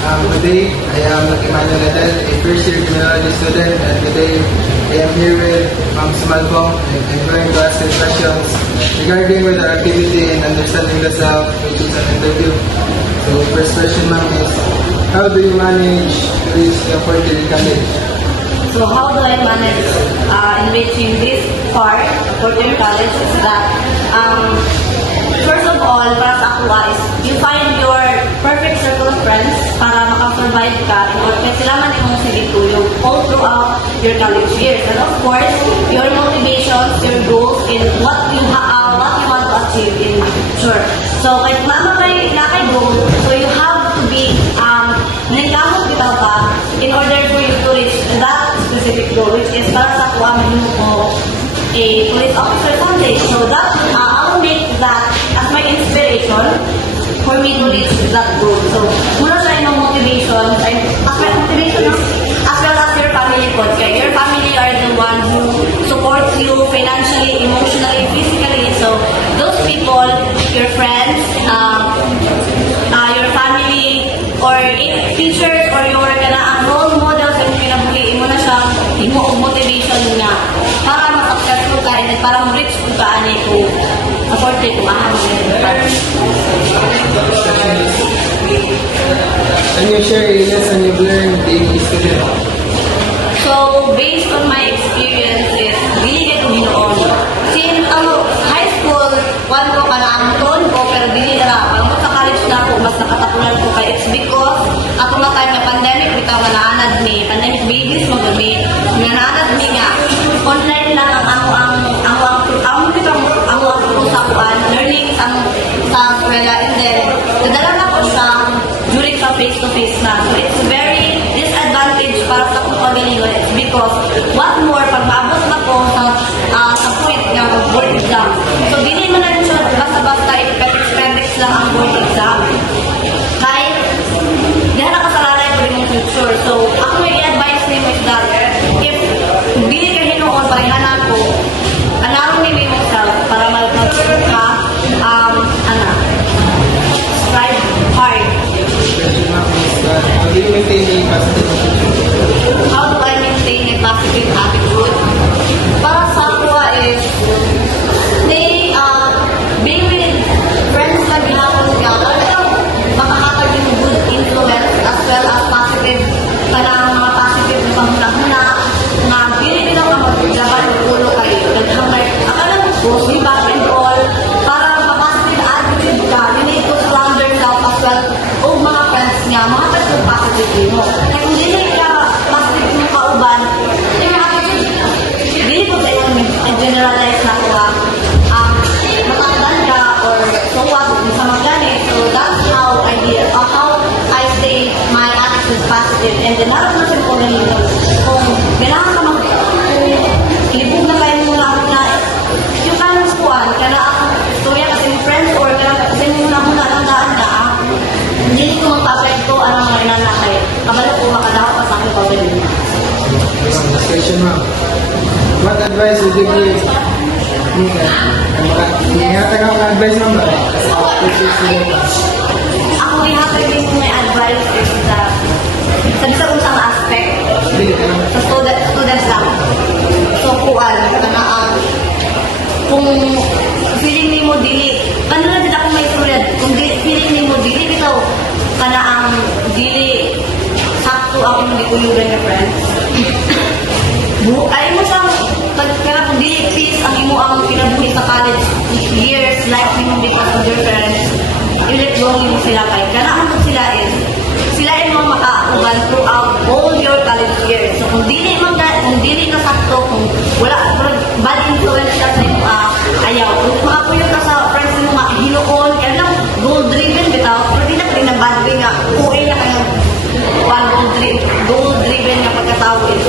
Today, I am Emmanuel Adel, a first-year criminology student, and today I am here with Ma'am Sumalpong, and I'm going to ask you questions regarding with our activity and understanding the self, which is an interview. So, first question, Ma'am, is how do you manage to reach the 4th college? So how do I manage enriching this part for your college is that first of all, para sa ako is you find your perfect circle of friends para makasurvive ka or kaya sila man imong sigitulog all throughout your college years. And of course, your motivations, your goals in what you want to achieve in the future. So kahit mama kay goal, so you have to be nagkamot bitaw ka in order for you to reach that specific goal, which is para sa kuha mo a police officer someday. So that I will make that as my inspiration for me to reach that goal. So muna sa inyong motivation, as well as your family po. Okay? Your family are the one who supports you financially, emotionally, physically. So those people, your friends, your family, or teachers, or your role models, yung pinabuli mo na siya, mo motivation nga para ma-successful ka and para ma-reach kung kaani ko afford ko mahal Can you share a lesson you've learned being a student? So, based on my experiences, dili ka kong ginoon. Since high school, one ko ka na ang tone ko, pero dili na lang. Sa college na ako, mas nakatapunan ko kay it's because ako na time na pandemic, bitaw nga naanad ni, pandemic babies mo gabi, nga naanad ni nga, online lang ang sa kuan, learning sa eskwela, and then, nadala na ko siya during sa face-to-face na. So, it's very disadvantage para sa kong pagalingon. It's because, what more, pag maabot na ko sa point nga board exam. So, dili mo na rin siya basta-basta ipet-expedex lang ang board exam. Kahit, diyan nakasalalay ko rin yung future. So, ako may i-advise nimo is that, if dili ka hinuon, parehanan ko, anarong ni mo self para mag-strive hard. How do you maintain a positive attitude? How do I maintain a positive attitude? Para sa ako is being with friends na ginagawa niya, makahatag yung good influence as well as positive mga positive na pamuna-huna na dili nila ka maglaban ng ulo kayo. Akala mo po, back and all, para ma-positive attitude ka, you need to surround yourself as well o mga friends niya, mga tatlong positive mo. Kaya kung dili ka positive mo kauban, yung attitude, dili po sa inyo generalize na ko matandaan ka or so what, sa magani. So that's how I say my attitude is positive. And then, naroon ko rin kung kailangan ka ilibog na kayo muna yung kanang skuan, kaya ako istorya kasi yung friends or kasi muna tandaan ka hindi ko magpa-apekto anong mga inanakay kabala po makadawa pa sa aking pagaling. Next question, ma'am. What advice would you give? Ihatag ako ng advice, ma'am. Ako ihatag din ko may advice is that sa unsang aspect sa students lang. So, kung feeling ni mo dili, ano na din ako may sulit, kung feeling ni mo dili, bitaw, ang dili, sakto ako hindi kuyugan na friends. Ay mo siyang, kaya kung dili peace ang imo ang kinabuhi sa college years, like mo because of your friends, i-let go mo sila kay. Kanaan mo sila mo makauban throughout all your college years. So kung dili ka sakto, kung wala, bad influence ka sa imo, ayaw. Kung makapuyo ka sa friends mo, hinuon, kaya lang, goal-driven bitaw, pero di na ka rin na bad way nga, uwi na ka ng goal-driven nga pagkatawid.